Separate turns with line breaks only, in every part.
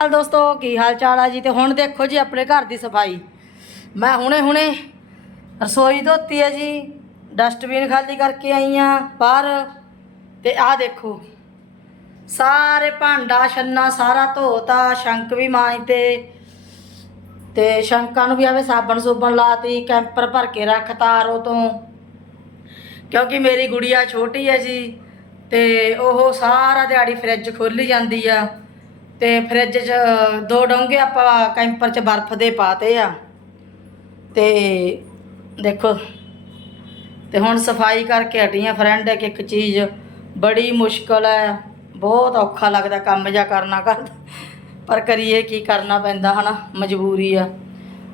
ਹਾਲ ਦੋਸਤੋ, ਕੀ ਹਾਲ ਚਾਲ ਆ ਜੀ? ਤੇ ਹੁਣ ਦੇਖੋ ਜੀ ਆਪਣੇ ਘਰ ਦੀ ਸਫ਼ਾਈ। ਮੈਂ ਹੁਣੇ ਹੁਣੇ ਰਸੋਈ ਧੋਤੀ ਹੈ ਜੀ ਡਸਟਬਿਨ ਖਾਲੀ ਕਰਕੇ ਆਈ ਆ ਬਾਹਰ। ਤੇ ਆਹ ਦੇਖੋ, ਸਾਰੇ ਭਾਂਡਾ, ਛੰਨਾ ਸਾਰਾ ਧੋਤਾ, ਸ਼ੰਕ ਵੀ ਮਾਂਜਤੇ ਤੇ। ਸ਼ੰਕਾਂ ਨੂੰ ਵੀ ਆਵੇ ਸਾਬਣ ਸੂਬਣ ਲਾਤੀ, ਕੈਂਪਰ ਭਰ ਕੇ ਰੱਖਤਾ ਰੋ ਤੋਂ। ਕਿਉਂਕਿ ਮੇਰੀ ਗੁੜੀਆ ਛੋਟੀ ਹੈ ਜੀ, ਤੇ ਉਹ ਸਾਰਾ ਦਿਹਾੜੀ ਫ੍ਰਿਜ ਖੋਲੀ ਜਾਂਦੀ ਆ। ਤੇ ਫ੍ਰਿਜ 'ਚ ਦੋ ਡੋਂਗੇ ਆਪਾਂ ਕੈਂਪਰ 'ਚ ਬਰਫ਼ ਦੇ ਪਾਤੇ ਆ। ਤੇ ਦੇਖੋ, ਤੇ ਹੁਣ ਸਫ਼ਾਈ ਕਰਕੇ ਹਟੀਆਂ ਫਰੈਂਡ ਇੱਕ ਇੱਕ ਚੀਜ਼ ਬੜੀ ਮੁਸ਼ਕਲ ਹੈ ਬਹੁਤ ਔਖਾ ਲੱਗਦਾ ਕੰਮ ਜਾਂ ਕਰਨਾ ਘਰ ਪਰ ਕਰੀਏ ਕੀ ਕਰਨਾ ਪੈਂਦਾ ਹਨਾ, ਮਜਬੂਰੀ ਆ।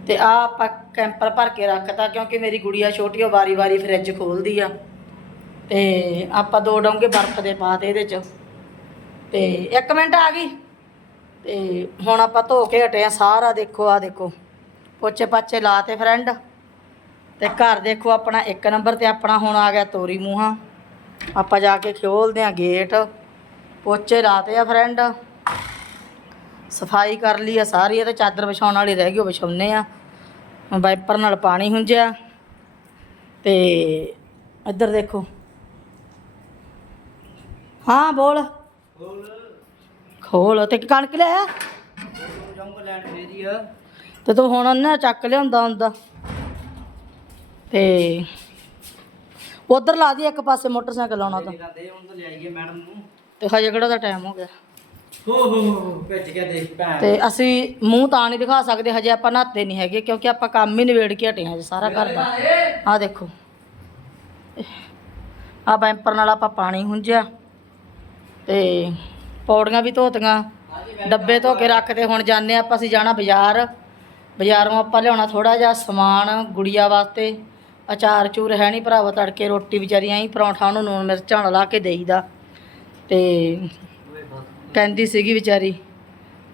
ਤੇ ਆ ਆਪਾਂ ਕੈਂਪਰ ਭਰ ਕੇ ਰੱਖਤਾ ਕਿਉਂਕਿ ਮੇਰੀ ਗੁੜੀਆ ਛੋਟੀ ਉਹ ਵਾਰੀ-ਵਾਰੀ ਫ੍ਰਿਜ ਖੋਲਦੀ ਆ। ਤੇ ਆਪਾਂ ਦੋ ਡੋਂਗੇ ਬਰਫ਼ ਦੇ ਪਾਤੇ ਇਹਦੇ ਚ। ਤੇ ਇੱਕ ਮਿੰਟ ਆ ਗਈ। ਤੇ ਹੁਣ ਆਪਾਂ ਧੋ ਕੇ ਹਟੇ ਆ ਸਾਰਾ, ਦੇਖੋ ਆ ਦੇਖੋ। ਪੋਚੇ ਪਾਚੇ ਲਾਤੇ ਫਰੈਂਡ। ਤੇ ਘਰ ਦੇਖੋ ਆਪਣਾ ਇੱਕ ਨੰਬਰ ਤੇ ਆਪਣਾ ਹੁਣ ਆ ਗਿਆ ਤੋਰੀ ਮੂੰਹਾਂ। ਆਪਾਂ ਜਾ ਕੇ ਖੋਲਦੇ ਆ ਗੇਟ। ਪੋਚੇ ਲਾਤੇ ਆ ਫਰੈਂਡ। ਸਫ਼ਾਈ ਕਰ ਲਈ ਆ ਸਾਰੀ, ਇਹ ਤੇ ਚਾਦਰ ਵਿਛਾਉਣ ਵਾਲੀ ਰਹਿ ਗਈ, ਉਹ ਵਿਛਾਉਨੇ ਆ। ਵਾਈਪਰ ਨਾਲ ਪਾਣੀ ਹੁੰਜਿਆ। ਤੇ ਇੱਧਰ ਦੇਖੋ। ਹਾਂ ਬੋਲ। ਖੋਲ ਤੇ ਕਣਕ ਲਿਆ
ਜੰਗ ਲੈਣ ਫੇਰੀ ਆ।
ਤੇ ਤੂੰ ਹੁਣ ਨਾ ਚੱਕ ਲਿਆਉਂਦਾ ਹੁੰਦਾ। ਤੇ ਉਧਰ ਲਾ ਦੀ ਇੱਕ ਪਾਸੇ ਮੋਟਰਸਾਈਕਲ ਲਾਉਣਾ ਤਾਂ।
ਹੁਣ ਤਾਂ ਲਿਆਈਏ ਮੈਡਮ ਨੂੰ
ਤੇ ਹਜੇ ਕਿਹੜਾ ਦਾ ਟਾਈਮ ਹੋ ਗਿਆ।
ਹੋ ਹੋ ਹੋ ਭੱਜ ਗਿਆ ਦੇਖ ਭੈਣ।
ਤੇ ਅਸੀਂ ਮੂੰਹ ਤਾਂ ਨਹੀਂ ਦਿਖਾ ਸਕਦੇ ਹਜੇ ਆਪਾਂ ਨਹਾਤੇ ਨਹੀਂ ਹੈਗੇ ਕਿਉਂਕਿ ਆਪਾਂ ਕੰਮ ਹੀ ਨਿਬੇੜ ਕੇ ਹਟੇ ਹਾਂ ਸਾਰਾ ਘਰ ਦਾ। ਆਹ ਦੇਖੋ। ਆ ਬੈਂਪਰ ਨਾਲ ਆਪਾਂ ਪਾਣੀ ਹੁੰਜਿਆ। ਤੇ ਪੌੜੀਆਂ ਵੀ ਧੋਤੀਆਂ ਡੱਬੇ ਧੋ ਕੇ ਰੱਖਦੇ ਹੁਣ ਜਾਂਦੇ ਆਪਾਂ ਅਸੀਂ ਜਾਣਾ ਬਾਜ਼ਾਰ। ਬਾਜ਼ਾਰੋਂ ਆਪਾਂ ਲਿਆਉਣਾ ਥੋੜਾ ਜਿਹਾ ਸਮਾਨ ਗੁੜੀਆ ਵਾਸਤੇ। ਅਚਾਰ ਚੂਰ ਹੈ ਨਹੀਂ ਭਰਾਵਾ ਤੜਕੇ ਰੋਟੀ ਵਿਚਾਰੀ ਐਂ ਪਰੌਂਠਾ ਉਹਨੂੰ ਨੂਨ ਮਿਰਚਾਂ ਲਾ ਕੇ ਦੇਈਦਾ। ਤੇ ਕਹਿੰਦੀ ਸੀਗੀ ਵਿਚਾਰੀ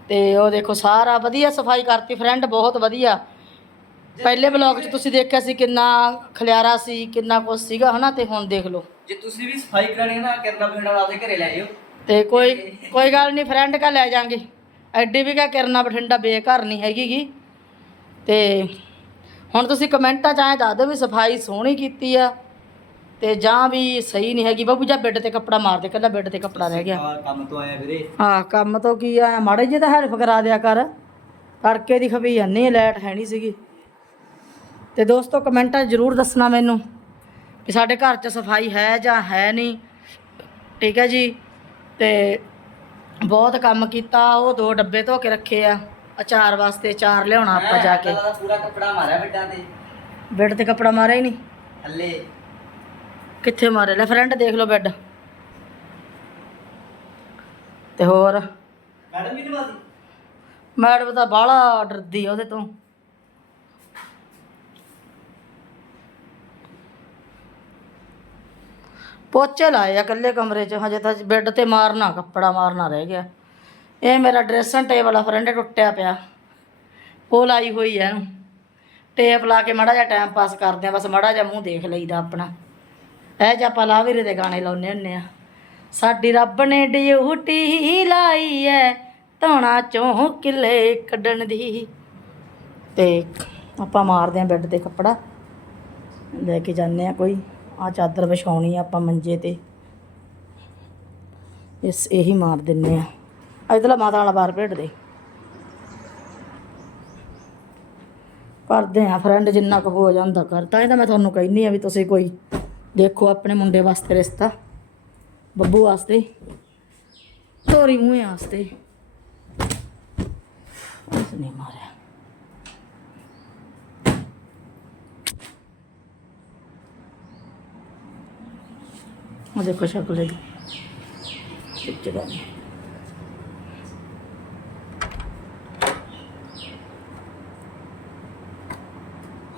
ਤੇ ਉਹ ਦੇਖੋ ਸਾਰਾ ਵਧੀਆ ਸਫ਼ਾਈ ਕਰਤੀ ਫਰੈਂਡ ਬਹੁਤ ਵਧੀਆ। ਪਹਿਲੇ ਬਲੌਗ 'ਚ ਤੁਸੀਂ ਦੇਖਿਆ ਸੀ ਕਿੰਨਾ ਖਲਿਆਰਾ ਸੀ ਕਿੰਨਾ ਕੁਛ ਸੀਗਾ ਹਨਾ ਤੇ ਹੁਣ ਦੇਖ ਲਓ।
ਜੇ ਤੁਸੀਂ ਵੀ ਸਫ਼ਾਈ ਕਰਾਣੀ ਹੈ ਨਾ ਕਰਨਾ ਬਠਿੰਡਾ ਵਾਲੇ ਘਰੇ ਲੈ ਜਾਓ
ਤੇ ਕੋਈ ਕੋਈ ਗੱਲ ਨਹੀਂ ਫਰੈਂਡ ਕਾ ਲੈ ਜਾਾਂਗੇ। ਐਡੀ ਵੀ ਕਾ ਕਰਨਾ ਬਠਿੰਡਾ ਬੇਘਰ ਨਹੀਂ ਹੈਗੀਗੀ ਤੇ ਹੁਣ ਤੁਸੀਂ ਕਮੈਂਟਾਂ 'ਚ ਆਏ ਦੱਸ ਦਿਓ ਵੀ ਸਫ਼ਾਈ ਸੋਹਣੀ ਕੀਤੀ ਆ ਤੇ ਜਾਂ ਵੀ ਸਹੀ ਨਹੀਂ ਹੈਗੀ। ਬਾਬੂ ਜਾਂ ਬੈੱਡ ਤੇ ਕੱਪੜਾ ਮਾਰ ਦੇ ਕੱਲਾ ਬੈੱਡ ਤੇ ਕੱਪੜਾ ਰਹਿ ਗਿਆ।
ਔਰ ਕੰਮ ਤੋਂ ਆਇਆ ਵੀਰੇ।
ਹਾਂ ਕੰਮ ਤੋਂ ਕੀ ਆ ਮਾੜੇ ਜਿਹੇ ਤਾਂ ਹੈਲਪ ਕਰਾ ਦਿਆ ਕਰ। ਤੜਕੇ ਦੀ ਖਪੀ ਜਾਂਦੀ ਹੈ ਲਾਈਟ ਹੈ ਨਹੀਂ ਸੀਗੀ। ਤੇ ਦੋਸਤੋ ਕਮੈਂਟਾਂ 'ਚ ਜ਼ਰੂਰ ਦੱਸਣਾ ਮੈਨੂੰ ਕਿ ਸਾਡੇ ਘਰ 'ਚ ਸਫ਼ਾਈ ਹੈ ਜਾਂ ਹੈ ਨਹੀਂ। ਠੀਕ ਹੈ ਜੀ। ਤੇ ਬਹੁਤ ਕੰਮ ਕੀਤਾ ਉਹ ਦੋ ਡੱਬੇ ਧੋ ਕੇ ਰੱਖੇ ਆ। ਅਚਾਰ ਵਾਸਤੇ ਅਚਾਰ ਲਿਆਉਣਾ ਆਪਾਂ ਜਾ ਕੇ।
ਪੂਰਾ ਕੱਪੜਾ ਮਾਰਿਆ ਬਿੱਡਾਂ ਤੇ।
ਬੈੱਡ ਤੇ ਕੱਪੜਾ ਮਾਰਿਆ ਹੀ ਨਹੀਂ।
ਥੱਲੇ।
ਕਿੱਥੇ ਮਾਰਿਆ? ਲੈ ਫਰੈਂਡ ਦੇਖ ਲਓ ਬੈੱਡ। ਤੇ ਹੋਰ?
ਮੈਡਮ ਵੀ ਨਵਾਦੀ
ਮੈਡਮ ਤਾਂ ਬਾਹਲਾ ਡਰਦੀ ਆ ਉਹਦੇ ਤੋਂ। ਪੋਚੇ ਲਾਏ ਆ ਇਕੱਲੇ ਕਮਰੇ 'ਚ, ਹਜੇ ਤਾਂ ਬੈੱਡ ਤੇ ਮਾਰਨਾ, ਕੱਪੜਾ ਮਾਰਨਾ ਰਹਿ ਗਿਆ। ਇਹ ਮੇਰਾ ਡਰੈਸਿੰਗ ਟੇਬਲ ਆ ਫਰੈਂਡ ਟੁੱਟਿਆ ਪਿਆ। ਉਹ ਲਾਈ ਹੋਈ ਆ ਇਹਨੂੰ। ਟੇਪ ਲਾ ਕੇ ਮੜਾ ਜਿਹਾ ਟਾਈਮ ਪਾਸ ਕਰਦੇ ਆ, ਬਸ ਮੜਾ ਜਿਹਾ ਮੂੰਹ ਦੇਖ ਲਈਦਾ ਆਪਣਾ। ਇਹ ਜਿਹਾ ਆਪਾਂ ਲਾਵੀਰੇ ਦੇ ਗਾਣੇ ਲਾਉਂਦੇ ਹੁੰਨੇ ਆ। ਸਾਡੀ ਰੱਬ ਨੇ ਡਿਊਟੀ ਲਾਈ ਐ, ਧੌਣਾ ਚੋਂ ਕਿੱਲੇ ਕੱਢਣ ਦੀ। ਤੇ ਆਪਾਂ ਮਾਰਦੇ ਆਂ ਬੈੱਡ ਤੇ ਕੱਪੜਾ। ਲੈ ਕੇ ਜਾਂਦੇ ਆ ਕੋਈ। ਆ ਚਾਦਰ ਵਿਛਾਉਣੀ ਆ ਆਪਾਂ ਮੰਜੇ ਤੇ। ਇਸ ਇਹੀ ਮਾਰ ਦਿੰਨੇ ਆ। ਇਧਰਲਾ ਮਾਤਾ ਵਾਲਾ ਬਾਹਰ ਭੇਡ ਦੇ ਕਰਦੇ ਆ ਫਰੈਂਡ ਜਿੰਨਾ ਕੁ ਹੋ ਜਾਂਦਾ ਕਰ ਤਾਂ ਇਹ ਤਾਂ ਮੈਂ ਤੁਹਾਨੂੰ ਕਹਿੰਨੀ ਆ ਵੀ ਤੁਸੀਂ ਕੋਈ ਦੇਖੋ ਆਪਣੇ ਮੁੰਡੇ ਵਾਸਤੇ ਰਿਸ਼ਤਾ। ਬੱਬੂ ਵਾਸਤੇ। ਤੋਰੀ ਮੂੰਹ ਵਾਸਤੇ। ਉਸ ਨੇ ਮਾਰਿਆ। ਉਹ ਦੇਖੋ ਸ਼ਕਲ ਇਹਦੀ। ਚਿੱਚਦਾ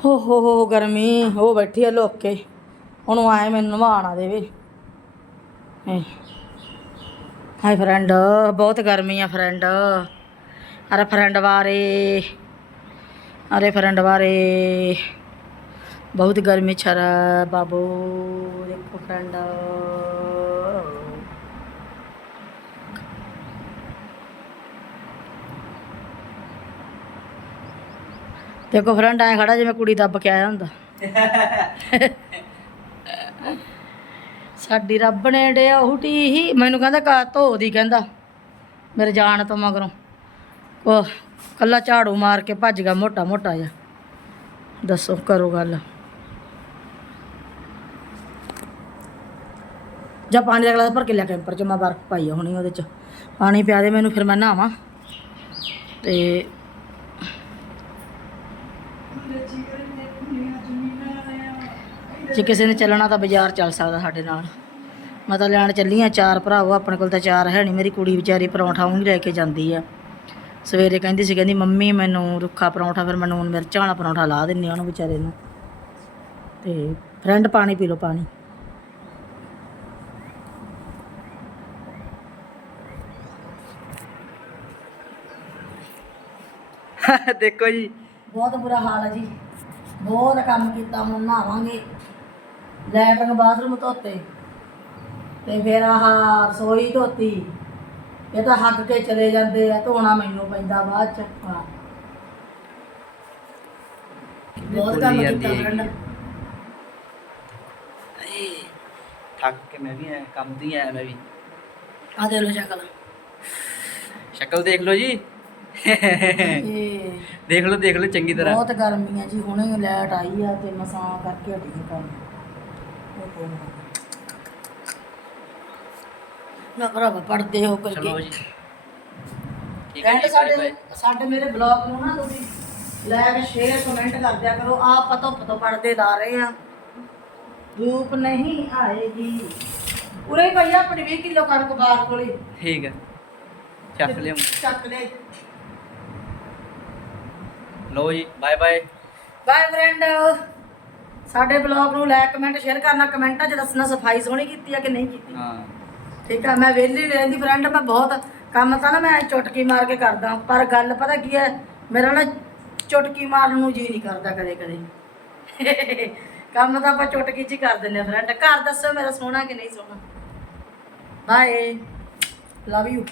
ਹੋ ਹੋ ਹੋ ਗਰਮੀ। ਉਹ ਬੈਠੀ ਆ ਲੁੱਕ ਕੇ। ਉਹਨੂੰ ਆਏ ਮੈਨੂੰ ਨਵਾਣਾ ਦੇਵੇ। ਹੇ। ਹਾਈ ਫਰੈਂਡ ਬਹੁਤ ਗਰਮੀ ਆ ਫਰੈਂਡ। ਅਰੇ ਫਰੈਂਡ ਬਾਰੇ ਅਰੇ ਫਰੈਂਡ ਬਾਰੇ बहुत गर्मी छ र बाबु देखो फ्रेंड ਦੇਖੋ ਫਰੰਟ ਐ ਖੜਾ ਜਿਵੇਂ ਕੁੜੀ ਦੱਬ ਕੇ ਆਇਆ ਹੁੰਦਾ। ਸਾਡੀ ਰੱਬ ਨੇ ਡਿਆਉਟੀ ਹੀ ਮੈਨੂੰ ਕਹਿੰਦਾ ਕਾ ਧੋ ਦੀ ਕਹਿੰਦਾ, ਮੇਰੇ ਜਾਣ ਤੋਂ ਮਗਰੋਂ। ਉਹ ਕੱਲਾ ਝਾੜੂ ਮਾਰ ਕੇ ਭੱਜ ਗਿਆ ਮੋਟਾ ਮੋਟਾ ਜਿਹਾ। ਦੱਸੋ ਕਰੋ ਗੱਲ। ਜਾਂ ਪਾਣੀ ਦਾ ਗਲਾਸ ਭਰ ਕੇ ਲਿਆ ਕੈਂਪਰ ਚ ਮੈਂ ਬਰਫ ਪਾਈ ਆ ਹੁਣੀ ਉਹਦੇ ਚ। ਪਾਣੀ ਪਿਆ ਦੇ ਮੈਨੂੰ, ਫਿਰ ਮੈਂ ਨਹਾਵਾਂ। ਤੇ ਜੇ ਕਿਸੇ ਨੇ ਚੱਲਣਾ ਤਾਂ ਬਾਜ਼ਾਰ ਚੱਲ ਸਕਦਾ ਸਾਡੇ ਨਾਲ। ਮੈਂ ਤਾਂ ਲੈਣ ਚੱਲੀ ਆ ਚਾਰ ਭਰਾਵੋ ਆਪਣੇ ਕੋਲ ਤਾਂ ਚਾਰ ਹੈ ਨਹੀਂ। ਮੇਰੀ ਕੁੜੀ ਵਿਚਾਰੀ ਪਰੌਂਠਾ ਉਂਝ ਲੈ ਕੇ ਜਾਂਦੀ ਆ। ਸਵੇਰੇ ਕਹਿੰਦੀ ਸੀ, ਕਹਿੰਦੀ, ਮੰਮੀ, ਮੈਨੂੰ ਰੁੱਖਾ ਪਰੌਂਠਾ, ਫਿਰ ਮੈਂ ਨੂਨ ਮਿਰਚਾਂ ਵਾਲਾ ਪਰੌਂਠਾ ਲਾ ਦਿੰਨੀ ਆ ਉਹਨੂੰ ਵਿਚਾਰੇ ਨੂੰ। ਤੇ ਫਰੈਂਡ ਪਾਣੀ ਪੀ ਲਓ, ਪਾਣੀ।
ਦੇਖੋ ਜੀ।
ਬਹੁਤ ਬੁਰਾ ਹਾਲ ਹੈ ਜੀ। ਬਹੁਤ ਕੰਮ ਕੀਤਾ ਹੁਣ ਨਹਾਵਾਂਗੇ। ਲੈਟਰਿੰਗ ਬਾਥਰੂਮ ਧੋਤੇ। ਤੇ ਫਿਰ ਆਹ ਰਸੋਈ ਧੋਤੀ। ਇਹ ਤਾਂ ਹੱਗ ਕੇ ਚਲੇ ਜਾਂਦੇ ਆ ਧੋਣਾ ਮੈਨੂੰ ਪੈਂਦਾ ਬਾਅਦ ਚ। ਹਾਂ। ਬਹੁਤ ਕੰਮ ਕੀਤਾ ਫਰੈਂਡ
ਥੱਕ ਕੇ ਮੈਂ ਵੀ ਆਇਆ ਕੰਮ ਹੀ ਆਇਆ ਮੈਂ ਵੀ।
ਆ ਦੇ ਲੋ ਸ਼ਕਲ।
ਸ਼ਕਲ ਦੇਖ ਲਓ ਜੀ।
ਇਹ
ਦੇਖ ਲਓ ਦੇਖ ਲਓ ਚੰਗੀ ਤਰ੍ਹਾਂ।
ਬਹੁਤ ਗਰਮੀ ਆ ਜੀ ਹੁਣੇ ਲਾਈਟ ਆਈ ਆ ਤੇ ਮਸਾਂ ਕਰਕੇ ਹਟੀ ਸੀ ਕੰਮ। ਨਾ ਭਰਾਵਾ ਪੜਦੇ ਹੋ
ਚਲੋ
ਕਰਕੇ
ਜੀ। ਠੀਕ ਹੈ ਜੀ
ਸਾਡੇ ਸਾਡੇ ਮੇਰੇ ਬਲੌਗ ਨੂੰ ਨਾ ਤੁਸੀਂ ਲਾਈਕ ਸ਼ੇਅਰ ਕਮੈਂਟ ਕਰ ਦਿਆ ਕਰੋ। ਆਪ ਪਤੋ ਪਤੋ ਪੜਦੇ ਲਾ ਰਹੇ ਆ। ਧੂਪ ਨਹੀਂ ਆਏਗੀ। ਉਰੇ ਆ ਆਪਣੀ 20 ਕਿਲੋ ਕਣਕ ਬਾਹਰ ਕੋਲੇ।
ਠੀਕ ਹੈ। ਚੱਕ ਲਿਓ।
ਚੱਕ ਲੈ।
ਲਓ ਜੀ ਬਾਏ ਬਾਏ
ਬਾਏ ਫਰੈਂਡ ਸਾਡੇ ਬਲੌਗ ਨੂੰ ਲਾਈਕ ਕਮੈਂਟ ਸ਼ੇਅਰ ਕਰਨਾ ਕਮੈਂਟਾਂ 'ਚ ਦੱਸਣਾ ਸਫ਼ਾਈ ਸੋਹਣੀ ਕੀਤੀ ਆ ਕਿ ਨਹੀਂ ਕੀਤੀ।
ਹਾਂ।
ਠੀਕ ਆ ਮੈਂ ਵਿਹਲੀ ਰਹਿੰਦੀ ਫਰੈਂਡ ਮੈਂ ਬਹੁਤ ਕੰਮ ਤਾਂ ਨਾ ਮੈਂ ਚੁਟਕੀ ਮਾਰ ਕੇ ਕਰਦਾ ਪਰ ਗੱਲ ਪਤਾ ਕੀ ਹੈ ਮੇਰਾ ਨਾ ਚੁਟਕੀ ਮਾਰਨ ਨੂੰ ਜੀ ਨਹੀਂ ਕਰਦਾ ਕਦੇ ਕਦੇ। ਕੰਮ ਤਾਂ ਆਪਾਂ ਚੁਟਕੀ 'ਚ ਹੀ ਕਰ ਦਿੰਦੇ ਆ ਫਰੈਂਡ ਘਰ ਦੱਸੋ ਮੇਰਾ ਸੋਹਣਾ ਕਿ ਨਹੀਂ ਸੋਹਣਾ। Bye love you